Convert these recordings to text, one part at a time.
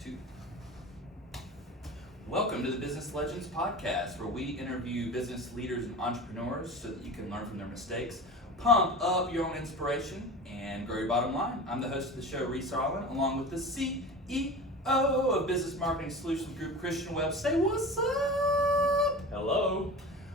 2. Welcome to the Business Legends Podcast, where we interview business leaders and entrepreneurs so that you can learn from their mistakes, pump up your own inspiration, and grow your bottom line. I'm the host of the show, Reese Arlen, along with the CEO of Business Marketing Solutions Group, Christian Webb. Say what's up! Hello.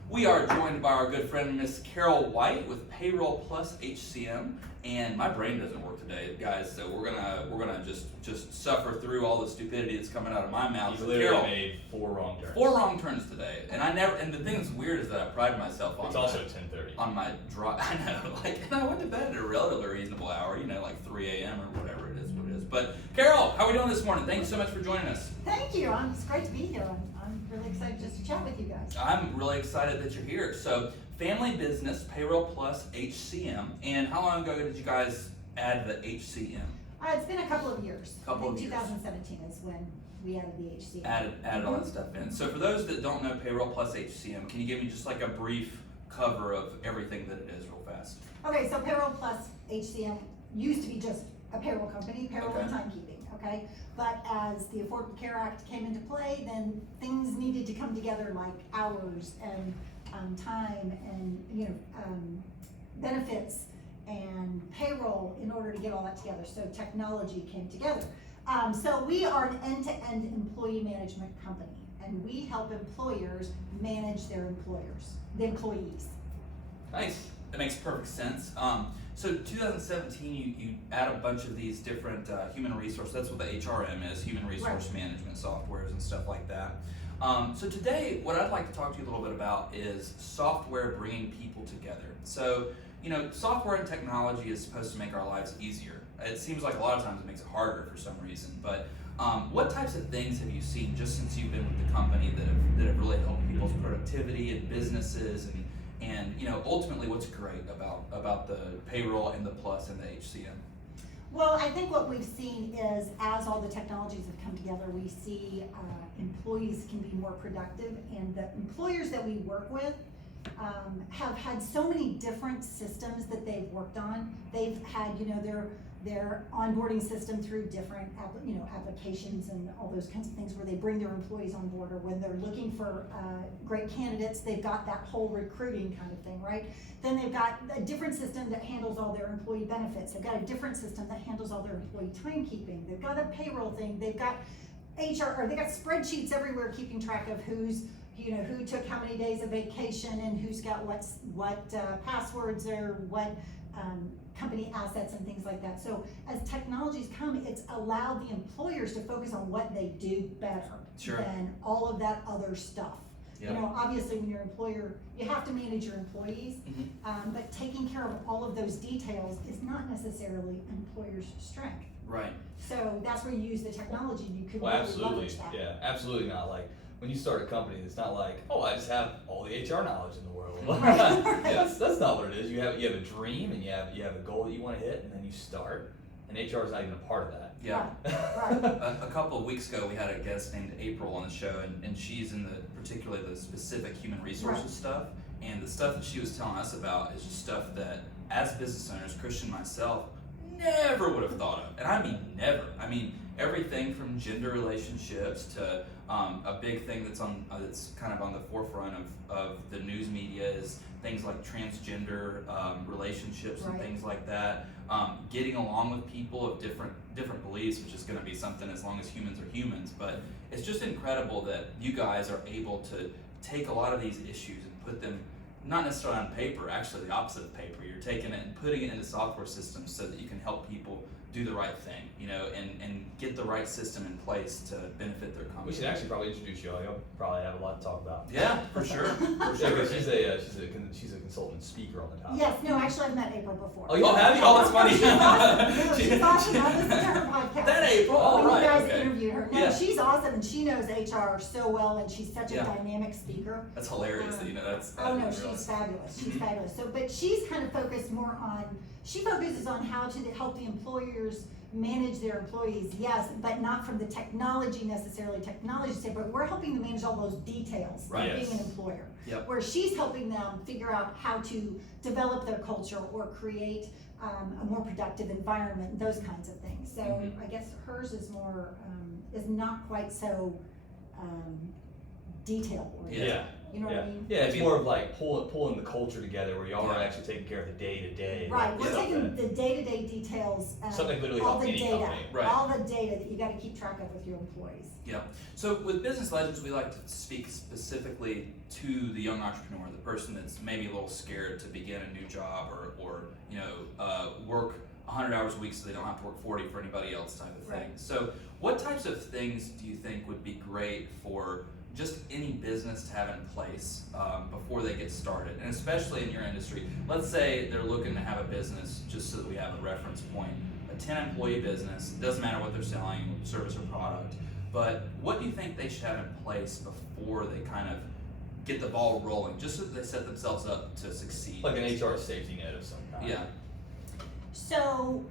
We are joined by our good friend, Miss Carol White with Payroll Plus HCM. And my brain doesn't work today, guys, so we're gonna just suffer through all the stupidity that's coming out of my mouth. You literally made 4 wrong turns. 4 wrong turns today, and the thing that's weird is that I pride myself on. It's also 10:30. On my drive. I know, and I went to bed at a relatively reasonable hour, like 3 a.m. or whatever it is. But Carol, how are we doing this morning? Thank you so much for joining us. Thank you. It's great to be here. I'm really excited just to chat with you guys. I'm really excited that you're here. So, family business, Payroll Plus HCM, and how long ago did you guys add the HCM? It's been a couple of years. Couple of years. 2017 is when we added the HCM. Added all that stuff in. So for those that don't know Payroll Plus HCM, can you give me just like a brief cover of everything that it is real fast? Okay, so Payroll Plus HCM used to be just a payroll company, payroll and timekeeping, okay? But as the Affordable Care Act came into play, then things needed to come together like hours and time and benefits and payroll in order to get all that together. So technology came together. So we are an end-to-end employee management company, and we help employers manage their employees. Nice. That makes perfect sense. So 2017, you add a bunch of these different human resource. That's what the HRM is, human resource management softwares and stuff like that. So today, what I'd like to talk to you a little bit about is software bringing people together. So, software and technology is supposed to make our lives easier. It seems like a lot of times it makes it harder for some reason. But what types of things have you seen just since you've been with the company that have really helped people's productivity and businesses and ultimately what's great about the payroll and the plus and the HCM? Well, I think what we've seen is as all the technologies have come together, we see employees can be more productive, and the employers that we work with have had so many different systems that they've worked on. They've had, their onboarding system through different, applications and all those kinds of things where they bring their employees on board, or when they're looking for great candidates, they've got that whole recruiting kind of thing, right? Then they've got a different system that handles all their employee benefits. They've got a different system that handles all their employee timekeeping. They've got a payroll thing. They've got HR, or they've got spreadsheets everywhere keeping track of who took how many days of vacation and who's got what passwords or what company assets and things like that. So as technologies come, it's allowed the employers to focus on what they do better than all of that other stuff. Yep. Obviously when you're an employer, you have to manage your employees, but taking care of all of those details is not necessarily an employer's strength. Right. So that's where you use the technology. You could really absolutely leverage that. Yeah, absolutely not. Like when you start a company, it's not like, I just have all the HR knowledge in the world. That's not what it is. You have a dream and you have a goal that you want to hit, and then you start, and HR is not even a part of that. Yeah. Right. A couple of weeks ago, we had a guest named April on the show, and she's in particularly the specific human resources stuff, and the stuff that she was telling us about is just stuff that, as business owners, Christian and myself, never would have thought of. And I mean never. I mean everything from gender relationships to a big thing that's kind of on the forefront of the news media is things like transgender relationships and things like that. Getting along with people of different beliefs, which is going to be something as long as humans are humans. But it's just incredible that you guys are able to take a lot of these issues and put them not necessarily on paper, actually the opposite of paper. You're taking it and putting it into software systems so that you can help people do the right thing, and get the right system in place to benefit their company. We should actually probably introduce you all. You'll probably have a lot to talk about. Yeah, for sure. Because she's a consultant speaker on the topic. Yes, no, actually I've met April before. Oh, have you? Oh, that's funny. She's awesome. She's awesome. I listened to her podcast. That April, all right. You guys interviewed her. No, Yeah. she's awesome, and she knows HR so well, and she's such a dynamic speaker. That's hilarious. That's oh no, she's fabulous. She's fabulous. So, but she's kind of focused more on. She focuses on how to help the employers manage their employees, yes, but not from the technology necessarily, technology standpoint. We're helping them manage all those details of being an employer. Yep. Where she's helping them figure out how to develop their culture or create a more productive environment, those kinds of things. So Mhm. I guess hers is more, is not quite so detail oriented. Yeah. You know what I mean? Yeah, it's more of like pulling the culture together where y'all are Yeah. actually taking care of the day to day. Right, we're taking the day-to-day details, Something literally all help the any data, company. Right. all the data that you gotta keep track of with your employees. Yeah. So with Business Legends, we like to speak specifically to the young entrepreneur, the person that's maybe a little scared to begin a new job or work 100 hours a week so they don't have to work 40 for anybody else type of thing. Right. So what types of things do you think would be great for just any business to have in place before they get started, and especially in your industry? Let's say they're looking to have a business, just so that we have a reference point, a 10-employee business, doesn't matter what they're selling, service or product, but what do you think they should have in place before they kind of get the ball rolling, just so that they set themselves up to succeed? Like an HR safety net of some kind. Yeah. So,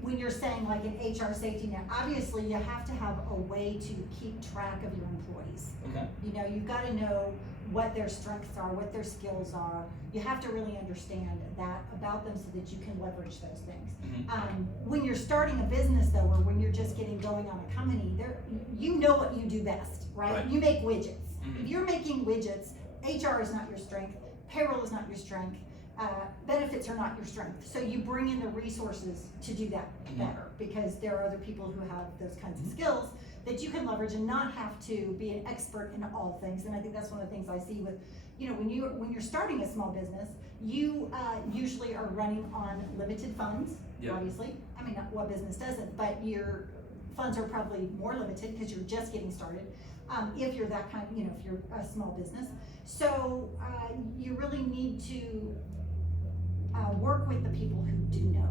when you're saying like an HR safety net, obviously you have to have a way to keep track of your employees. Okay. You know, you've gotta know what their strengths are, what their skills are. You have to really understand that about them so that you can leverage those things. Mhm. When you're starting a business though, or when you're just getting going on a company, you know what you do best, right? Right. You make widgets. Mhm. If you're making widgets, HR is not your strength, payroll is not your strength, benefits are not your strength. So you bring in the resources to do that Mhm. better, because there are other people who have those kinds of skills that you can leverage and not have to be an expert in all things. And I think that's one of the things I see with, when you're starting a small business, you usually are running on limited funds, Yep. obviously. I mean, what business doesn't, but your funds are probably more limited because you're just getting started. If you're that kind, if you're a small business. So you really need to work with the people who do know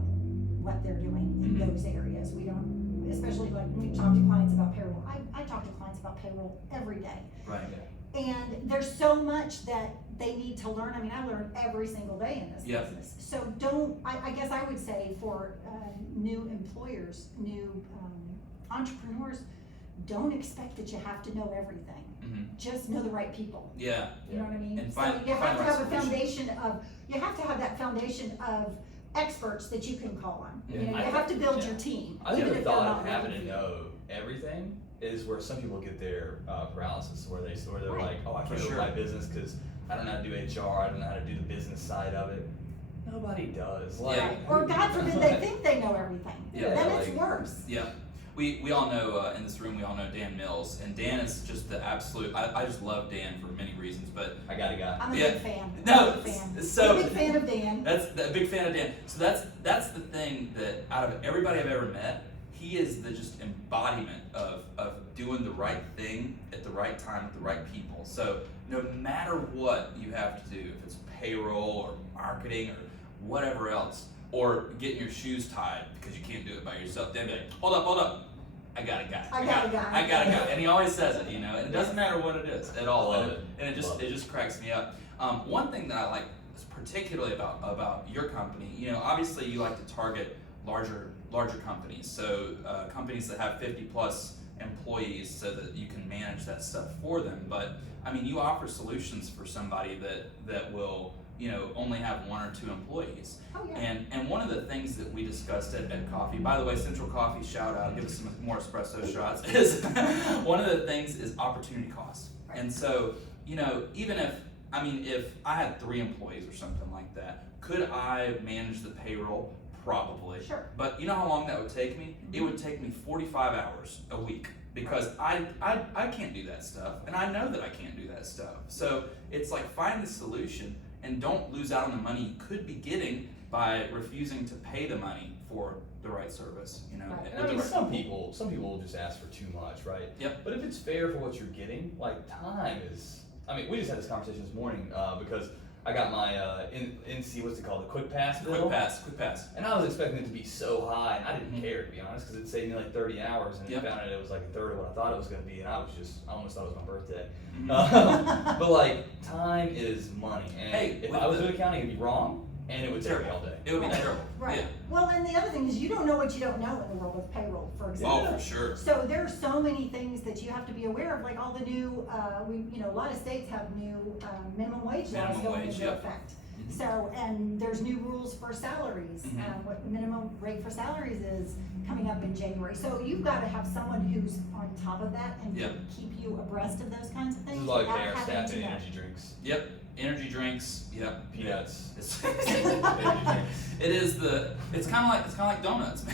what they're doing in Mhm. those areas. We don't, especially like when we talk to clients about payroll. I talk to clients about payroll every day. Right. And there's so much that they need to learn. I mean, I learn every single day in this Yep. business. So I guess I would say for new employers, new entrepreneurs, don't expect that you have to know everything. Mhm. Just know the right people. Yeah. You know what I mean? And So find- you find have the to right have a solution. foundation of, you have to have that foundation of experts that you can call on. Yeah. You know, I you have to build yeah. your team. I think even the if they're thought not of having working to for you. know everything is where some people get their paralysis, where they're Right. like, oh, I For can't sure. do my business because I don't know how to do HR, I don't know how to do the business side of it. Nobody does. Like, Yeah. Right. Or God forbid they think they know everything. Yeah, Then it's like- worse. Yeah. We all know in this room, we all know Dan Mills, and Dan is just the absolute. I just love Dan for many reasons, but I got a guy. I'm a Yeah. big fan. No, I'm a big fan. so- I'm a big fan of Dan. that's a big fan of Dan. So that's the thing that out of everybody I've ever met, he is the just embodiment of doing the right thing at the right time with the right people. So no matter what you have to do, if it's payroll or marketing or whatever else, or getting your shoes tied because you can't do it by yourself, then be like, hold up, I got a guy. I got a guy. I got a guy, and he always says it, and it doesn't matter what it is at all, Love and it. it Love it just cracks me up. One thing that I like particularly about your company, obviously you like to target larger companies, so companies that have 50 plus employees, so that you can manage that stuff for them. But I mean, you offer solutions for somebody that will only have 1 or 2 employees. Oh, yeah. And one of the things that we discussed at coffee, by the way, Central Coffee, shout out, give us some more espresso shots, is one of the things is opportunity cost. Right. And so, even if I had 3 employees or something like that, could I manage the payroll? Probably. Sure. But you know how long that would take me? It would take me 45 hours a week, because I can't do that stuff, and I know that I can't do that stuff. So it's like, find the solution and don't lose out on the money you could be getting by refusing to pay the money for the right service. Right. And I mean, some people will just ask for too much, right? Yep. But if it's fair for what you're getting, like time is. I mean, we just had this conversation this morning because I got my NC, what's it called, the Quick Pass bill. Quick pass. And I was expecting it to be so high, and I didn't Mhm. care, to be honest, because it saved me like 30 hours, and Yep. I found out it was like a third of what I thought it was going to be, and I almost thought it was my birthday. Mhm. But like, time is money, and Hey, if with I was the- doing accounting, it'd be wrong, and it would take me all day. It would be Right. terrible. Right. Yeah. Well, and the other thing is, you don't know what you don't know in the world of payroll, for example. Oh, for sure. So there are so many things that you have to be aware of, like all the new, a lot of states have new minimum wage laws Minimum going wage, into yep. effect. So, and there's new rules for salaries, what the minimum rate for salaries is coming up in January. So you've got to have someone who's on top of that and can keep you abreast of those kinds of This things. is why we without pay our having staff to in know. energy drinks. Yep. Energy drinks. Yep. Peanuts. It's it's kind of like donuts, man.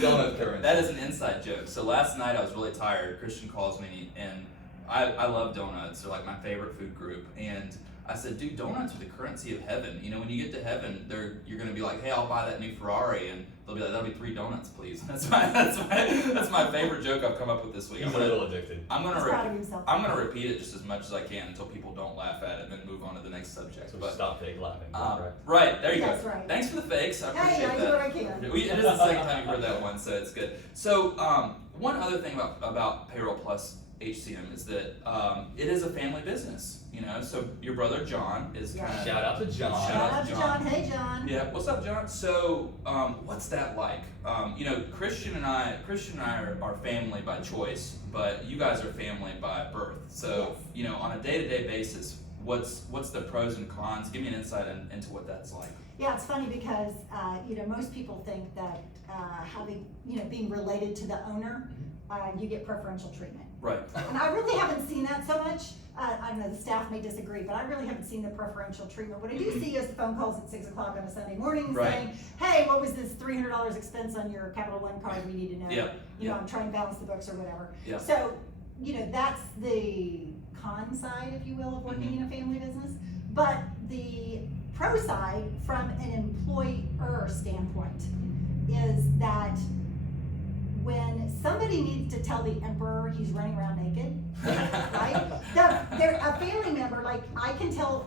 Donut currency. That is an inside joke. So last night I was really tired. Christian calls me, and I love donuts. They're like my favorite food group. And I said, dude, donuts are the currency of heaven. You know, when you get to heaven, you're gonna be like, hey, I'll buy that new Ferrari, and they'll be like, that'll be 3 donuts, please. That's my favorite joke I've come up with this week. He's a little addicted. I'm He's proud of himself. gonna repeat it just as much as I can until people don't laugh at it, and then move on to the next subject. So But stop fake laughing. right, there you That's go. right. Thanks for the fakes. I Hey, appreciate I that. do what I can. It is the second time you've heard that one, so it's good. So one other thing about Payroll Plus HCM is that it is a family business. You know, so your brother John is kind of Shout out to John. Shout out to John. Hey, John. Yeah, what's up, John? So, what's that like? You know, Christian and I are family by choice, but you guys are family by birth. So, Yes. you know, on a day-to-day basis, what's the pros and cons? Give me an insight into what that's like. Yeah, it's funny because, you know, most people think that having, you know, being related to the owner, you get preferential treatment. Right. And I really haven't seen that so much. I don't know, the staff may disagree, but I really haven't seen the preferential treatment. What I do see is the phone calls at 6 o'clock on a Sunday morning Right. saying, hey, what was this $300 expense on your Capital One card? We need to know. Yep. You know, Yep. I'm trying to balance the books or whatever. Yep. So, you know, that's the con side, if you will, of working in a family business. But the pro side, from an employer standpoint, is that when somebody needs to tell the emperor he's running around naked, right? They're a family member, like I can tell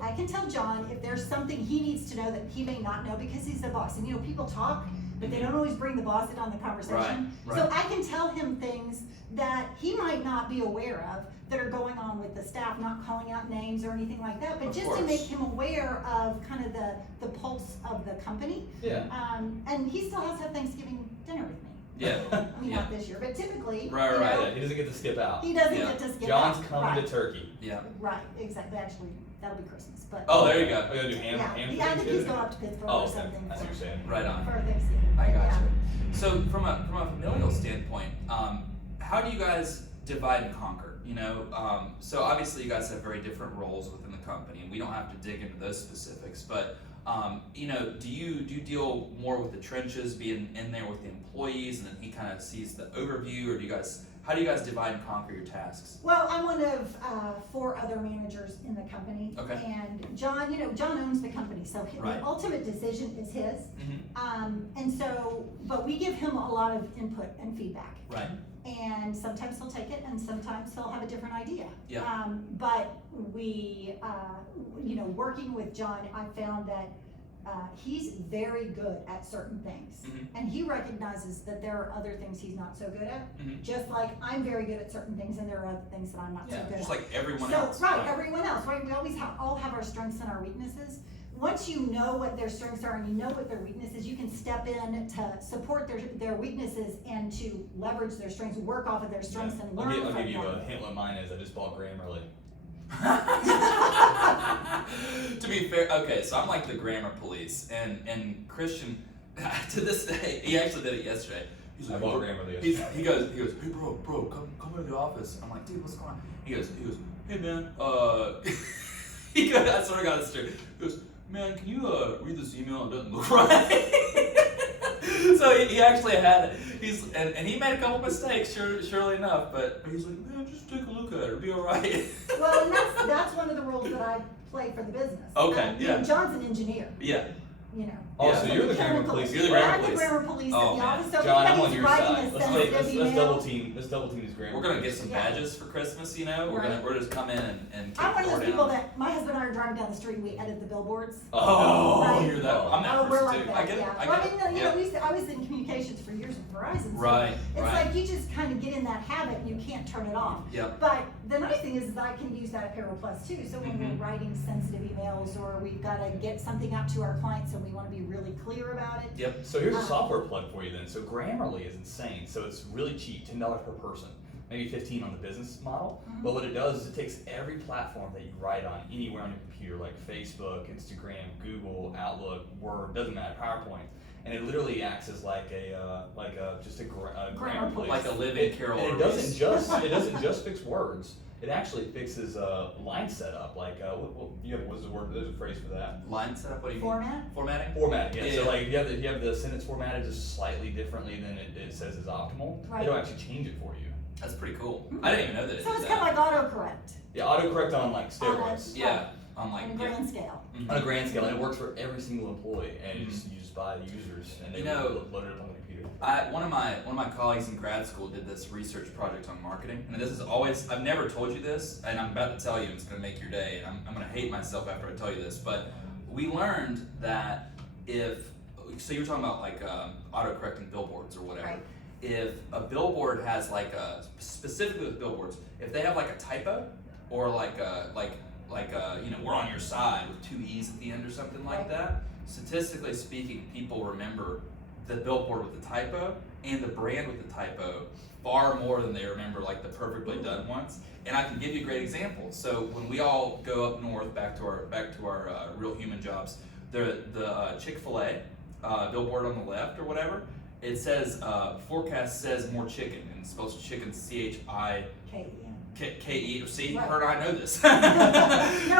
John if there's something he needs to know that he may not know because he's the boss. And you know, people talk, but they don't always bring the boss in on the conversation. Right. So I can tell him things that he might not be aware of that are going on with the staff, not calling out names or anything like that, but Of just course. to make him aware of kind of the pulse of the company. Yeah. And he still has to have Thanksgiving dinner with me. Yeah. I mean, Yeah. not this year, but typically, Right, you right. know, Yeah, he doesn't get to skip out. he doesn't Yeah. get to skip John's out. coming Right. to Turkey. Yeah. Right, exactly. Actually, that'll be Christmas, but. Oh, there you go. We're gonna do ham. Yeah, ham yeah, I think he's Thanksgiving? going up to Pittsburgh Oh, or okay. something. I see what you're saying. Right on. For Thanksgiving. I got Yeah. you. So from a familial standpoint, how do you guys divide and conquer? You know, so obviously you guys have very different roles within the company, and we don't have to dig into those specifics. But you know, do you deal more with the trenches, being in there with the employees, and then he kind of sees the overview, or how do you guys divide and conquer your tasks? Well, I'm one of 4 other managers in the company. Okay. And John, you know, John owns the company, so Right. the ultimate decision is his. Mm-hmm. And so, but we give him a lot of input and feedback. Right. And sometimes he'll take it, and sometimes he'll have a different idea. Yeah. But we, you know, working with John, I found that he's very good at certain things. Mm-hmm. And he recognizes that there are other things he's not so good at. Mm-hmm. Just like I'm very good at certain things, and there are other things that I'm not so Yeah, good just at. like everyone So, else. right, everyone else, right? We always all have our strengths and our weaknesses. Once you know what their strengths are and you know what their weaknesses, you can step in to support their weaknesses and to leverage their strengths, work off of their strengths, and learn I'll from give you a them. hint what mine is. I just bought Grammarly. To be fair, okay, so I'm like the grammar police, and Christian, to this day, he actually did it yesterday. He's I like, bought "Bro," Grammarly he yesterday. goes, hey bro, come into the office. I'm like, dude, what's going on? He goes, hey man, he goes, I sort of got it straight. He goes, man, can you read this email? It doesn't look right. So he actually had it. And he made a couple mistakes, surely enough, but he's like, man, just take a look at it, it'll be alright. Well, and that's one of the roles that I play for the business. Okay, You know, yeah. John's an engineer, Yeah. you know. Oh, Yeah. so you're the grammar Chemical- police. You're the grammar I'm the police. grammar police Oh, at the man. office. So John, I'm on anybody's your writing side. a Let's sensitive email. double team this grammar. We're gonna get some Yeah. badges for Christmas, you know. We're Right. just come in and kick I'm one of the those door people down. that my husband and I are driving down the street and we edit the billboards. Oh, Right. you're that. I'm that Oh, we're person like too. that, I get yeah. it. I Well, get I mean, it. you Yeah. know, I was in communications for years with Verizon. So Right, it's right. like you just kind of get in that habit and you can't turn it off. Yep. But the nice thing is that I can use that at Payroll Plus too. So when Mhm. we're writing sensitive emails or we've got to get something out to our clients and we want to be really clear about it. Yep. So here's a software plug for you then. So Grammarly is insane. So it's really cheap, $10 per person. maybe 15 on the business model. But what it does is it takes every platform that you write on anywhere on your computer, like Facebook, Instagram, Google, Outlook, Word, doesn't matter, PowerPoint, and it literally acts as like a grammar place. Like a living Carol. And it doesn't just fix words. It actually fixes line setup. Like what's the word? There's a phrase for that. Line setup. What do you Format? mean? Formatting. Formatting. Yeah. Yeah. So like you have the sentence formatted just slightly differently than it says is optimal. Right. It'll actually change it for you. That's pretty cool. I didn't even know that it So did it's that. kind of like autocorrect Yeah, autocorrect on like steroids. Yeah. On like on a grand scale. Mhm. On a grand scale, and it works for every single employee, and you just buy the users, and they load it up on the computer. One of my colleagues in grad school did this research project on marketing, and this is always, I've never told you this, and I'm about to tell you, and it's going to make your day, and I'm going to hate myself after I tell you this, but we learned that so you're talking about like autocorrecting billboards or whatever. Right. If a billboard has like specifically with billboards, if they have like a typo or like we're on your side with 2 E's at the end or something like Right. that, statistically speaking, people remember the billboard with the typo and the brand with the typo far more than they remember like the perfectly done ones. And I can give you a great example. So when we all go up north back to our real human jobs, the Chick-fil-A billboard on the left or whatever, it says forecast says more chicken, and it's supposed to chicken K-E. See, Right. her and I know this. No,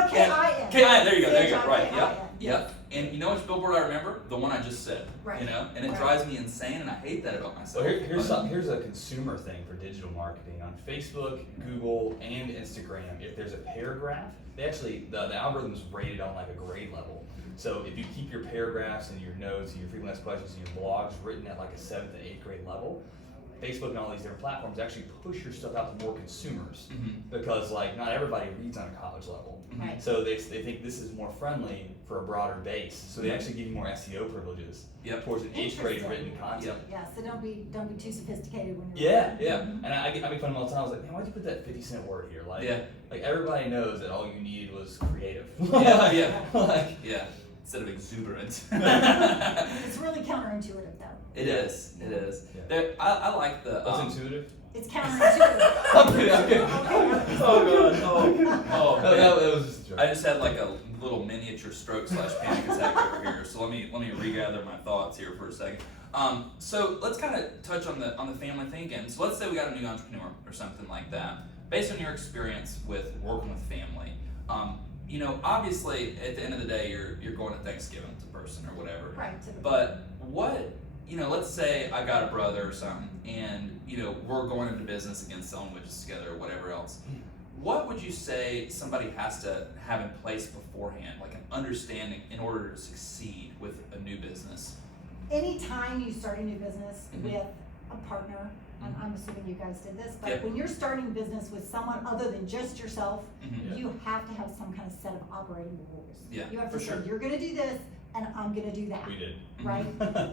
K-I-N. K-I-N, there you go. Right, K-I-N. yep. And you know which billboard I remember? The one I just said. Right. You know, and it Right. drives me insane, and I hate that about So myself. here's a consumer thing for digital marketing on Facebook, Google, and Instagram. If there's a paragraph, they actually the algorithm is rated on like a grade level. So if you keep your paragraphs and your notes and your frequently asked questions and your blogs written at like a 7th to 8th grade level, Facebook and all these different platforms actually push your stuff out to more consumers because like not everybody reads on a college level. Right. So they think this is more friendly for a broader base. So they actually give you more SEO privileges towards an 8th grade written content. Yeah, so don't be too sophisticated when you're Yeah. And I make fun of them all the time. I was like, man, why'd you put that 50-cent word here? Like everybody knows that all you needed was creative. Yeah. Instead of exuberant. It's really counterintuitive though. It is. Yeah. I like the. What's intuitive? It's counterintuitive. I'm kidding. Oh man. That was just a joke. I just had like a little miniature stroke / panic attack over here. So let me regather my thoughts here for a second. So let's kind of touch on the family thing again. So let's say we got a new entrepreneur or something like that. Based on your experience with working with family, obviously at the end of the day you're going to Thanksgiving with the person or whatever. Right. Typically. But what, let's say I got a brother or something, and we're going into business again, selling widgets together or whatever else. What would you say somebody has to have in place beforehand, like an understanding in order to succeed with a new business? Anytime you start a new business with a partner, I'm assuming you guys did this, but when you're starting business with someone other than just yourself, you have to have some kind of set of operating rules. Yeah, You have for to say, sure. you're gonna do this, and I'm gonna do that. We did. Right?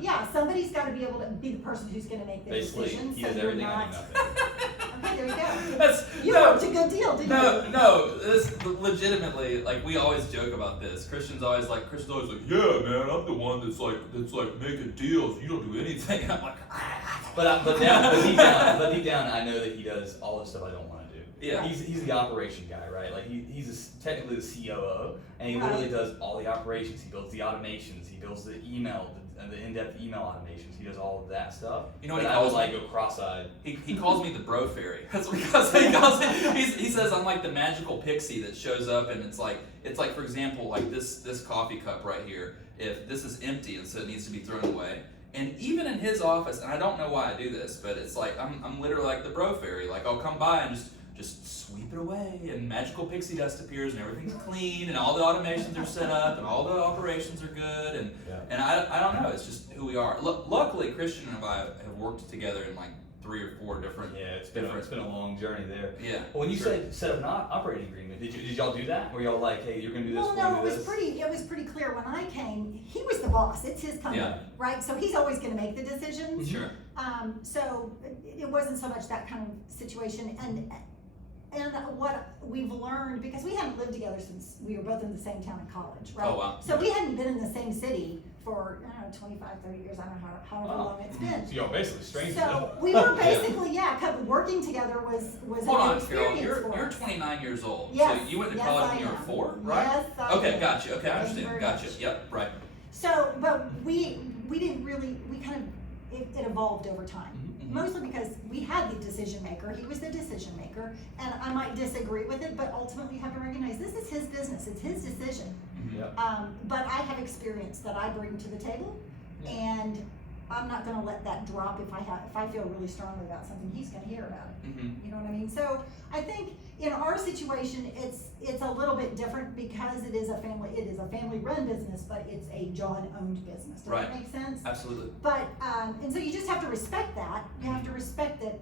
Yeah, somebody's gotta be able to be the person who's gonna make the Basically, decision, he so does you're everything, I not. do nothing. Okay, there you go. That's You no, worked a good deal, didn't you? no. This legitimately, like we always joke about this. Christian's always like, yeah, man, I'm the one that's like making deals. You don't do anything. And I'm like, But deep down, I know that he does all the stuff I don't want to do. Yeah. He's the operation guy, right? Like he's technically the COO, and he literally does all the operations. He builds the automations. He builds the email, the in-depth email automations. He does all of that stuff. You know what and he I would calls like me? go cross-eyed. He calls me the bro fairy. That's because he calls me. He says I'm like the magical pixie that shows up, and it's like for example like this coffee cup right here. If this is empty and so it needs to be thrown away. And even in his office, and I don't know why I do this, but it's like I'm literally like the bro fairy. Like I'll come by and just sweep it away, and magical pixie dust appears, and everything's clean, and all the automations are set up, and all the operations are good, and I don't know. It's just who we are. Luckily, Christian and I have worked together in like 3 or 4 different. Yeah, it's been a long journey there. Yeah. Well, when you said set up an operating agreement, did y'all do that? Were y'all like, hey, you're gonna do this? Well, no, it was pretty clear when I came. He was the boss. It's his company, right? So he's always going to make the decisions. Sure. So it wasn't so much that kind of situation, and what we've learned, because we hadn't lived together since we were both in the same town in college, right? Oh, wow. So we hadn't been in the same city for, 25, 30 years, I don't know however long it's been. So y'all basically strangers. So we were basically, kind of working working together was Hold a on, new Carol. experience for You're us. 29 years old. Yes, So you went to yes, college I when you were am. 4, right? Yes, I Okay, did. gotcha. Okay, I Thank you understand. very Gotcha. much. Yep, right. So, but we didn't really, it evolved over time. Mhm. Mostly because we had the decision maker, he was the decision maker, and I might disagree with it, but ultimately you have to recognize this is his business, it's his decision. Yep. But I have experience that I bring to the table, and I'm not gonna let that drop if I feel really strongly about something, he's gonna hear about it. Mm-hmm. You know what I mean? So I think in our situation, it's a little bit different because it is a family run business, but it's a John owned business. Does Right. that make sense? Absolutely. But, and so you just have to respect that. You have to respect that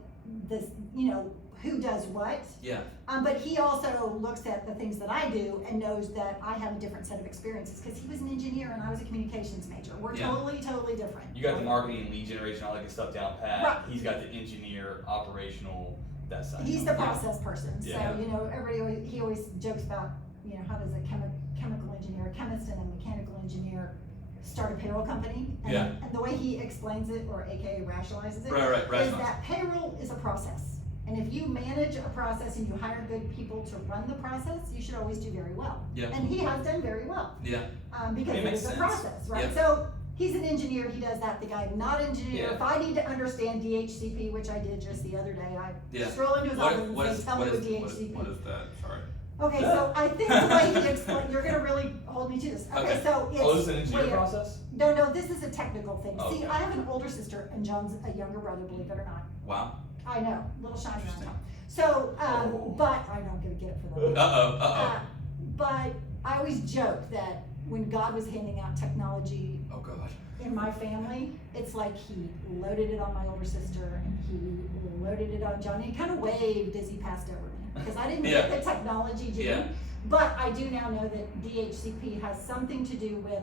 this, you know, who does what. Yeah. But he also looks at the things that I do and knows that I have a different set of experiences because he was an engineer and I was a communications major. We're Yeah. totally different. You got the marketing and lead generation, all that good stuff down pat. Right. He's got the engineer, operational, that side. He's the process person. Yeah. So, you know, he always jokes about, you know, how does a chemical engineer, a chemist and a mechanical engineer start a payroll company? And, Yeah. and the way he explains it, or AKA rationalizes it, Right, is rationalize. that payroll is a process. And if you manage a process and you hire good people to run the process, you should always do very well. Yeah. And he has done very well. Yeah. Because It it makes is a sense. process, right? Yeah. So he's an engineer, he does that. The guy not engineer, Yeah. if I need to understand DHCP, which I did just the other day, I Yeah. stroll into his office and say, tell me what DHCP. what is that? Sorry. Okay, so I think the way he explained, you're gonna really hold me to this. Okay, Okay. so it's. Oh, this is an engineer where- process? No, this is a technical thing. Oh, See, okay. I have an older sister and John's a younger brother, believe it or not. Wow. I know, little shiny on Interesting. top. So, Oh. but, I know I'm gonna get it for them. But I always joke that when God was handing out technology Oh God. in my family, it's like he loaded it on my older sister and he loaded it on Johnny. He kind of waved as he passed over me because I didn't get Yeah. the technology gene. Yeah. But I do now know that DHCP has something to do with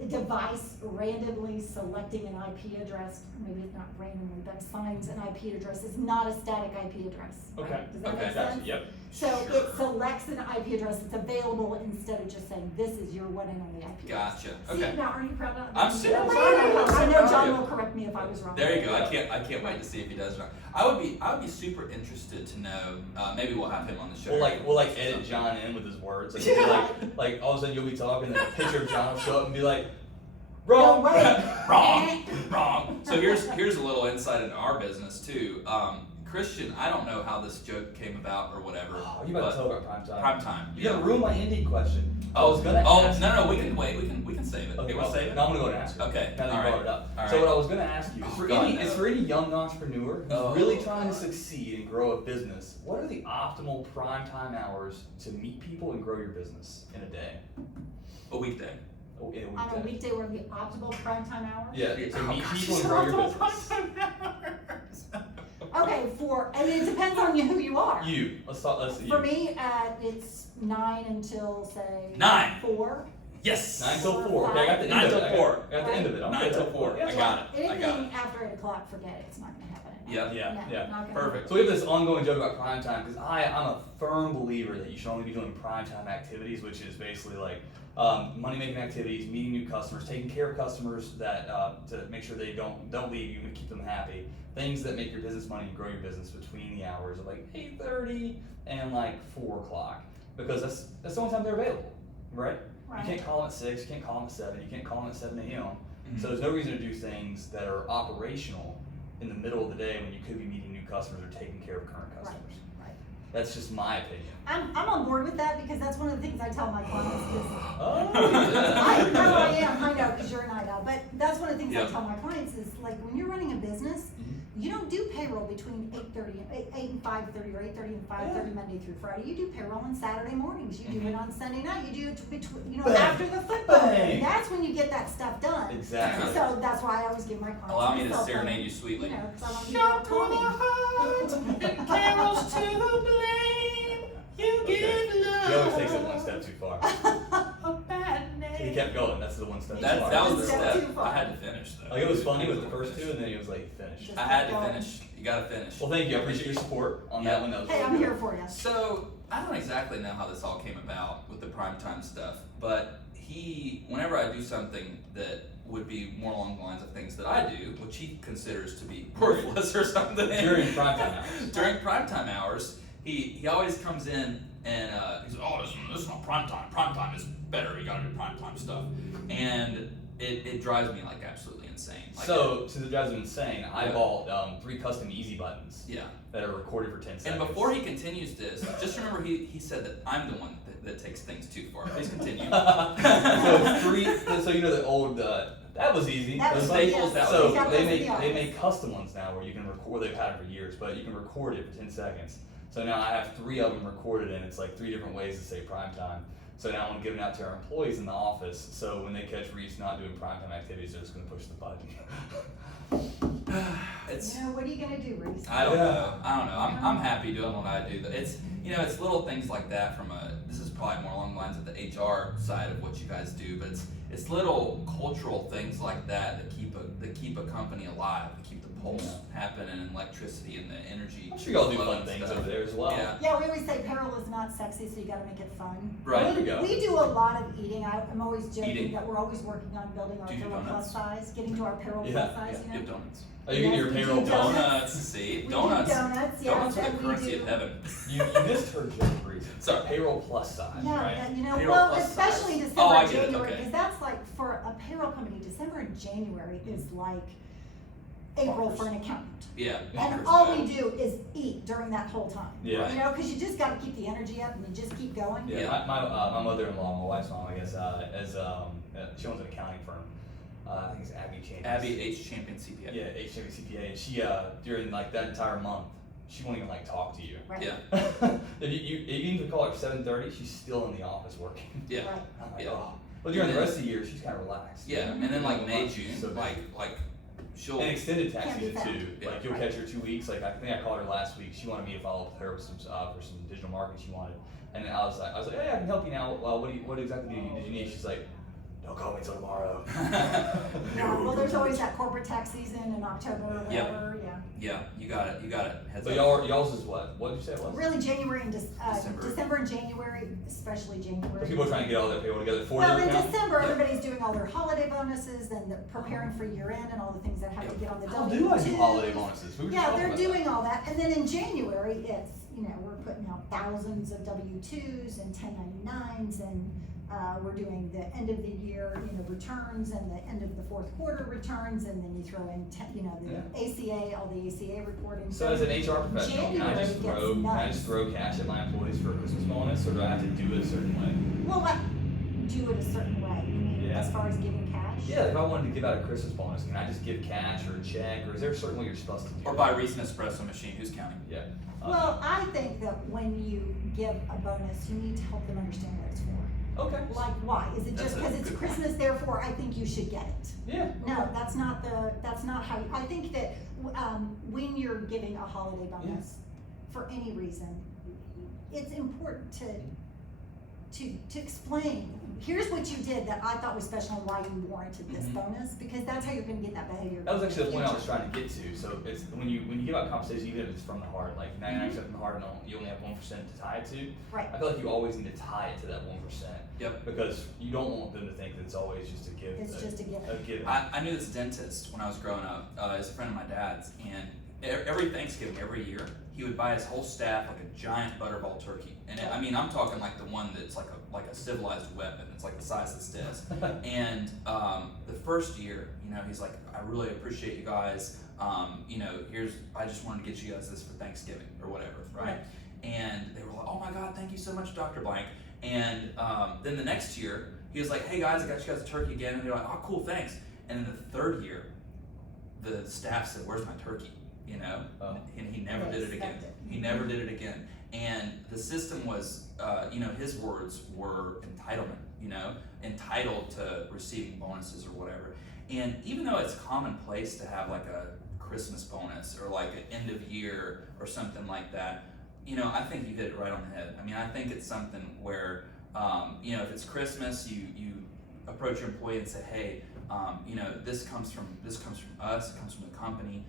a device randomly selecting an IP address. Maybe it's not randomly, but assigns an IP address. It's not a static IP address. right? Okay. Does that Okay. make Gotcha. sense? Yep. So it selects an IP address that's available instead of just saying, this is your one and only IP address. Gotcha. See, Okay. now, are you proud of that? I'm super I proud of you. I'm know super proud of John you. will correct me if I was wrong. There you go. I can't wait to see if he does or not. I would be super interested to know. Maybe we'll have him on the show. We'll edit John in with his words. Like, he'll be like all of a sudden you'll be talking and a picture of John will show up and be like, wrong. No, wait. Wrong. So here's a little insight into our business too. Christian, I don't know how this joke came about or whatever. Oh, you about to tell about prime time? Prime time. You gotta ruin my ending question. I Oh, was gonna ask. no, we can wait. We can save it. Okay, You want well, to save it? no, I'm gonna go and ask her. Okay, Now that you all brought right, it up. all So right. what I was gonna ask you is Oh, for God, any no. is for any young entrepreneur who's Oh, really trying to God. succeed and grow a business, what are the optimal prime time hours to meet people and grow your business in a day? A weekday. Oh, in a On a weekday. weekday, what are the optimal prime time hours? Yeah, Yeah. to meet Oh, people and grow your business. Okay, and it depends on who you are. You. Let's see. For me, it's 9 until say 9. 4. Yes. 9 till 4. Okay, I got the 9 end till of it. 4. I got the end of it. I'm 9 good. till 4. Yeah. I got it. Anything after 8 o'clock, forget it. It's not gonna happen. at night. Yep. Yeah, No, yeah. not gonna Perfect. So we have this ongoing joke about prime time because I'm a firm believer that you should only be doing prime time activities, which is basically like money making activities, meeting new customers, taking care of customers that to make sure they don't leave you and keep them happy. Things that make your business money and grow your business between the hours of like 8:30 and like 4 o'clock because that's the only time they're available, right? Right. You can't call them at 6, you can't call them at 7, you can't call them at 7 a.m. Mhm. So there's no reason to do things that are operational in the middle of the day when you could be meeting new customers or taking care of current customers. Right. That's just my opinion. I'm on board with that because that's one of the things I tell my clients is Oh, I know, because you're an IDA, but that's one of the things I Yeah. tell my clients is like when you're running a business, Mhm. you don't do payroll between 8 and 5:30 or 8:30 and 5:30 Monday through Friday. You do payroll on Saturday mornings. You do it on Sunday night. You do it between, Bang. after the football Bang. game. That's when you get that stuff done. Exactly. So that's why I always give my clients. Allow me to cell phone, serenade you sweetly. You know, because I want you to call me. and carols to blame. You give love. He always takes it one step too far. a bad He name. kept going. That's the one step too That far. was the Step too step. far. I had to finish though. Like it was funny with the first two, and then he was like, finish. Just I had keep to going. finish. You gotta finish. Well, thank you. I appreciate your support on that one. That was Hey, really I'm good. here for you. So I don't exactly know how this all came about with the primetime stuff, but whenever I do something that would be more along the lines of things that I do, which he considers to be worthless or something. During primetime hours. During primetime hours, he always comes in and he's like, oh, this is not primetime. Primetime is better. You gotta do primetime stuff. And it drives me like absolutely insane. Like, So, since it drives me insane, I bought 3 custom easy buttons yeah. that are recorded for 10 seconds. And before he continues this, just remember he said that I'm the one that takes things too far. Please continue. So it's 3, so you know the old, that was easy. That was Those Staples, that was So easy. That was they the make office. custom ones now where you can record. They've had it for years, but you can record it for 10 seconds. So now I have 3 of them recorded, and it's like 3 different ways to say prime time. So now I'm giving it out to our employees in the office. So when they catch Reese not doing prime time activities, they're just gonna push the button. It's You know, what are you gonna do, Reese? I don't know. I'm happy doing what I do. It's it's little things like that from this is probably more along the lines of the HR side of what you guys do, but it's little cultural things like that keep a company alive, that keep the pulse happening and electricity and the energy. I'm sure y'all do flow fun and things stuff. over there as well. Yeah. Yeah, we always say payroll is not sexy, so you gotta make it fun. Right. There we go. We do a lot of eating. I'm always joking Eating. that we're always working on building our Do you do payroll donuts? plus size, getting to our payroll Yeah, plus size, Yeah, you give know? donuts. Are you getting your Yes, we payroll do bonus? Donuts. See, We do donuts. donuts, yeah, Donuts are and the we currency do- of heaven. You just heard Joe Reese. Sorry. Payroll plus size, Yeah, right? and you know, Payroll well, plus especially size. December Oh, I and get it, January, okay. because that's like, for a payroll company, December and January is like April for an accountant. Yeah. And all we do is eat during that whole time. Yeah. You know, because you just gotta keep the energy up and you just keep going. Yeah, Yeah. my mother-in-law, my wife's mom, I guess, she owns an accounting firm. I think it's Abby Champion. Abby H. Champion CPA. Yeah, HCM CPA, and she during like that entire month, she won't even like talk to you. Right. Yeah. if you even call her 7:30, she's still in the office working. Yeah. Right. I'm like, Yeah. oh. But during the rest of the year, she's kind of relaxed. Yeah. And then like May, She's June, so busy. like she'll. And extended tax Can't be season found. too. Yeah. Like you'll Right. catch her 2 weeks. Like I think I called her last week. She wanted me to follow up with her with some for some digital marketing she wanted. And then I was like, hey, I can help you now. Well, what exactly did you need? She's like, don't call me till tomorrow. Yeah, well, there's always that corporate tax season in October or Yep. whatever, yeah. Yeah, you got it. Heads But up. y'all's is what? What did you say it was? Really, January and December. December and January, especially January. So people are trying to get all their payroll together for Well, their in account? December, everybody's doing all their holiday bonuses and they're preparing for year end and all the things that have to get on the How W2s. do I do holiday bonuses? We were just Yeah, talking they're about doing all that, and then in January, it's, we're putting out thousands of W-2s and 1099s, and we're doing the end of the year, returns, and the end of the fourth quarter returns, and then you throw in, the ACA, all the ACA reporting. So as an HR professional, can I just January throw cash at my employees for a Christmas bonus, or do I have to do it a certain way? Well, do it a certain way, Yeah. as far as giving cash? Yeah, if I wanted to give out a Christmas bonus, can I just give cash or a check, or is there a certain way you're supposed to do Or it? buy Reese an espresso machine. Who's counting? Yeah. Well, I think that when you give a bonus, you need to help them understand what it's for. Okay. Like, why? Is it That's just a because it's good point. Christmas, therefore I think you should get it? Yeah. No, that's not how, I think that, when you're giving a holiday bonus, for any reason, it's important to explain, here's what you did that I thought was special and why you warranted this Mhm. bonus, because that's how you're gonna get that behavior. That was actually the in point I was future. trying to get to. So it's when you give out compensation, even if it's from the heart, like 99% from the heart, and you only have 1% to tie it to. Right. I feel like you always need to tie it to that 1%. Yep. Because you don't want them to think that it's always just a give. It's just a given. A given. I knew this dentist when I was growing up. He's a friend of my dad's, and every Thanksgiving, every year, he would buy his whole staff like a giant butterball turkey. And I'm talking like the one that's like a civilized weapon. It's like the size of this desk. And the first year, he's like, I really appreciate you guys. I just wanted to get you guys this for Thanksgiving or whatever, right? And they were like, oh my God, thank you so much, Dr. Blank. And then the next year, he was like, hey guys, I got you guys a turkey again. And they're like, oh, cool, thanks. And then the third year, the staff said, where's my turkey? Oh. And he never did it again. He never did it again. And the system was, his words were entitlement, entitled to receiving bonuses or whatever. And even though it's commonplace to have like a Christmas bonus or like an end of year or something like that, I think you hit it right on the head. I mean, I think it's something where, if it's Christmas, you approach your employee and say, hey, this comes from us, it comes from the company.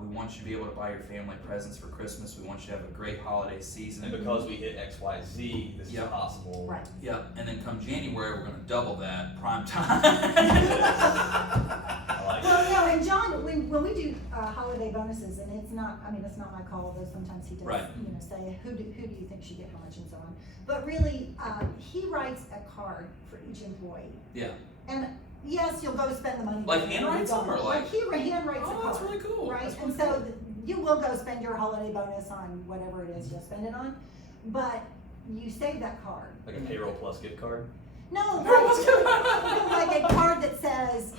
We want you to be able to buy your family presents for Christmas. We want you to have a great holiday season. And because we hit XYZ, this is possible. Right. Yeah, and then come January, we're going to double that prime time. I like Well, no, and John, when we do holiday bonuses, and it's not my call, though sometimes he does, Right. Say, who do you think should get how much and so on. But really, he writes a card for each employee. Yeah. And yes, you'll go spend the money. Like handwrites them or like? he handwrites a Oh, card. that's really cool. Right, That's and really so cool. you will go spend your holiday bonus on whatever it is you'll spend it on, but you save that card. Like a Payroll Plus gift card. No, like a card that says,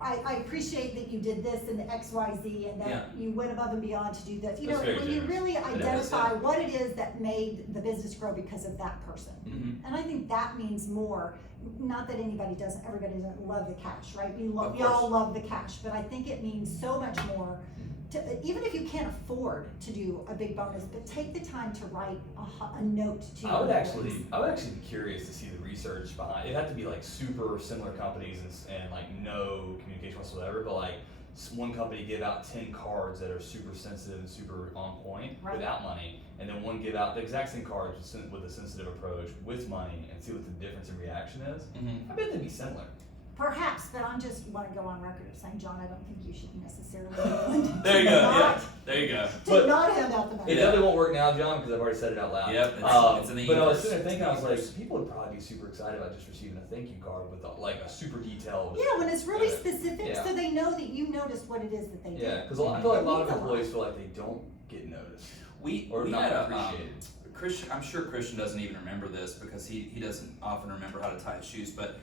I appreciate that you did this and XYZ and that you went above and beyond to do this. That's very When you generous. really is, identify what it is that made the business grow because of that person. Mhm. And I think that means more, not that everybody doesn't love the cash, right? We Of all course. love the cash, but I think it means so much more. Even if you can't afford to do a big bonus, but take the time to write a note to your I would employees. actually be curious to see the research behind. It'd have to be like super similar companies and like no communication whatsoever, but like one company give out 10 cards that are super sensitive and super on point Right. without money, and then one give out the exact same cards with a sensitive approach with money, and see what the difference in reaction is. Mhm. I bet they'd be similar. Perhaps, but I just want to go on record of saying, John, I don't think you should necessarily be willing to There you go. not, Yeah. There you go. to But- not hand out the money. It definitely won't work now, John, because I've already said it out loud. Yep, it's in the But I was ethers. sitting there thinking, I was Ethers. like, people would probably be super excited about just receiving a thank you card with like a super detailed. Yeah, when it's really Yeah. specific, Yeah. so they know that you noticed what it is that they did. Yeah, because I feel like a lot of It means a lot. employees feel like they don't get noticed We or had not a, appreciated. Christian, I'm sure Christian doesn't even remember this because he doesn't often remember how to tie his shoes, but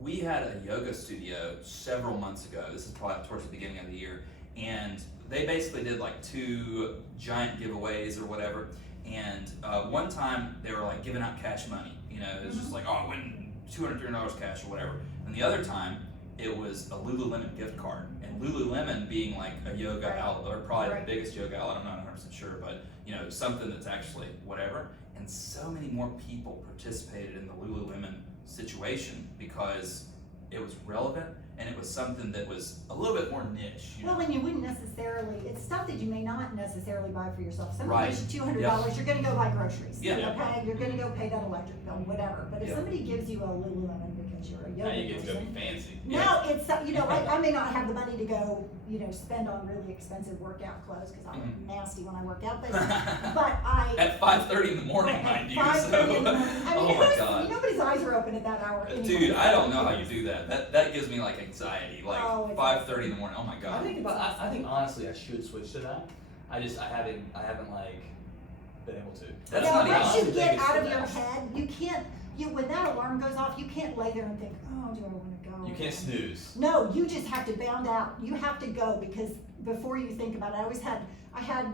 we had a yoga studio several months ago. This is probably towards the beginning of the year, and they basically did like 2 giant giveaways or whatever. And one time they were like giving out cash money. It was just like, oh, I win $200, $300 cash or whatever. And the other time it was a Lululemon gift card. And Lululemon being like a yoga Right. outlet, or probably Right. the biggest yoga outlet, I'm not 100% sure, but something that's actually whatever. And so many more people participated in the Lululemon situation because it was relevant and it was something that was a little bit more niche. Well, and you wouldn't necessarily, it's stuff that you may not necessarily buy for yourself. Somebody Right. gives you $200, you're gonna go buy groceries. Yeah. Okay, you're gonna go pay that electric bill, whatever. But if Yeah. somebody gives you a Lululemon because you're a Now yoga you get to go person, be fancy. now it's, I may not have the money to go, spend on really expensive workout clothes, cause I look Mhm. nasty when I work out, but I. At 5:30 in the morning, mind you. 5:30 in the morning. I mean, Oh my God. Nobody's eyes are open at that hour anyway. Dude, I don't know how you do that. That gives me like anxiety. Like Oh, it's 5:30 in the morning. Oh my God. I think honestly I should switch to that. I haven't like been able to. That's Yeah, not once even- you get out of your your head, you can't, when that alarm goes off, you can't lay there and think, oh, do I wanna go? You can't snooze. No, you just have to bound out. You have to go because before you think about it, I had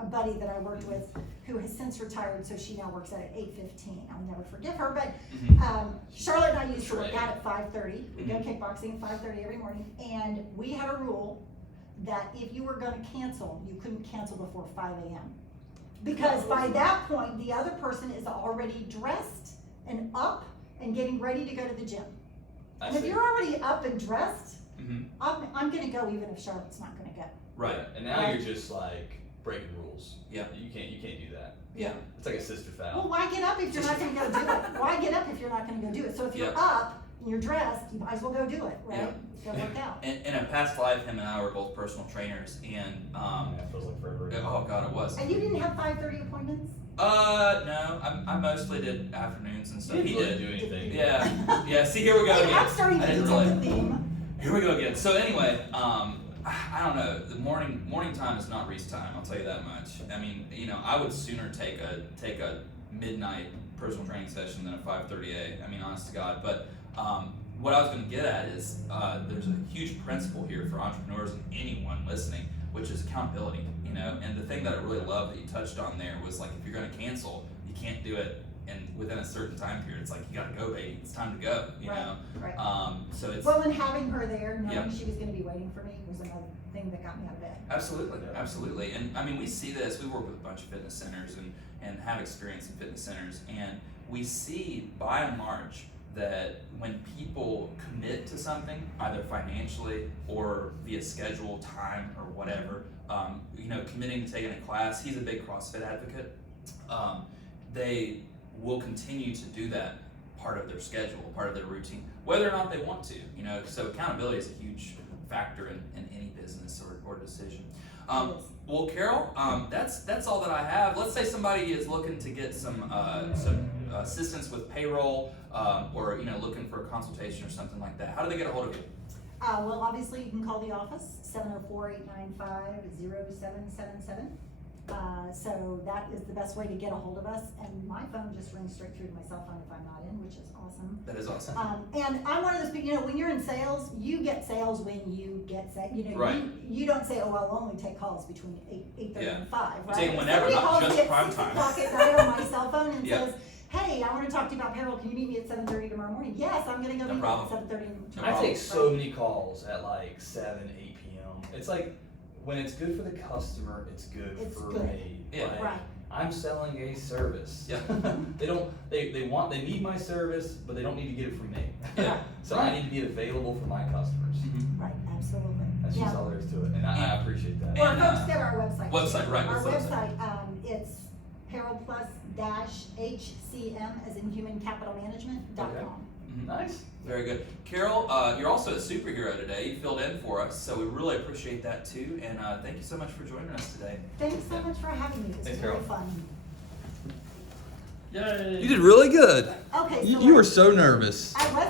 a buddy that I worked with who has since retired, so she now works at 8:15. I'll never forgive her, but Mhm. Charlotte and I used to work Right. out at 5:30. We'd go Mhm. kickboxing at 5:30 every morning, and we had a rule that if you were gonna cancel, you couldn't cancel before 5 a.m. Because by that point, the other person is already dressed and up and getting ready to go to the gym. I And if see. you're already up and dressed, Mhm. I'm gonna go even if Charlotte's not gonna go. Right. And now Right. you're just like breaking rules. Yeah. You can't do that. Yeah. It's like a sister foul. Well, why get up if you're not gonna go do it? Why get up if you're not gonna go do it? So if you're Yeah. up and you're dressed, you might as well go do it, right? Go work out. In a past life, him and I were both personal trainers, and That feels like forever ago. oh God, it was. And you didn't have 5:30 appointments? No, I mostly did afternoons and stuff. You He didn't did. really do anything. Yeah. See, here we go Hey, again. I'm starting I to didn't detect really. a theme. Here we go again. So anyway, I don't know. The morning time is not Reese time. I'll tell you that much. I mean, I would sooner take a midnight personal training session than a 5:30 a. I mean, honest to God. But what I was going to get at is there's a huge principle here for entrepreneurs and anyone listening, which is accountability. And the thing that I really love that you touched on there was like if you're going to cancel, you can't do it within a certain time period. It's like you got to go, baby. It's time to go. You know. Right. So it's. Well, and having her there, knowing Yeah. she was gonna be waiting for me was another thing that got me out of bed. Absolutely. And I mean, we see this. We work with a bunch of fitness centers and have experience in fitness centers, and we see by and large that when people commit to something, either financially or via schedule, time, or whatever, committing to taking a class, he's a big CrossFit advocate. They will continue to do that part of their schedule, part of their routine, whether or not they want to. So accountability is a huge factor in any business or decision. Well, Carol, that's all that I have. Let's say somebody is looking to get some assistance with payroll, or looking for a consultation or something like that. How do they get a hold of you? Well, obviously you can call the office, 704-895-0777. So that is the best way to get a hold of us, and my phone just rings straight through to my cell phone if I'm not in, which is awesome. That is awesome. And I'm one of those people, when you're in sales, you get sales when you get sales. Right. You don't say, oh, I'll only take calls between 8:30 and 5, right? You take them whenever, Somebody not calls just me at prime 6 time. o'clock at night on my cell phone and Yeah. says, hey, I want to talk to you about payroll. Can you meet me at 7:30 tomorrow morning? Yes, I'm going to go No meet problem. you at 7:30 No tomorrow. I take so many calls at like 7, 8 p.m. It's like, when it's good for the customer, it's good It's for good. me. Yeah. Like, Right. I'm selling a service. Yeah. they need my service, but they don't need to get it from me. Yeah. So I need to be available for my customers. Mhm. Right, absolutely. That's just all there is to it, and I appreciate that. Or And, folks get our website. website, right, Our what's the website, it's Payroll Plus HCM as in human capital management.com. Okay. Mhm. Nice. Very good. Carol, you're also a superhero today. You filled in for us, so we really appreciate that too. And thank you so much for joining us today. Thanks so much for having me. It was Thanks, really Carol. fun. Yay. You did really good. Okay, so You were so nervous. I was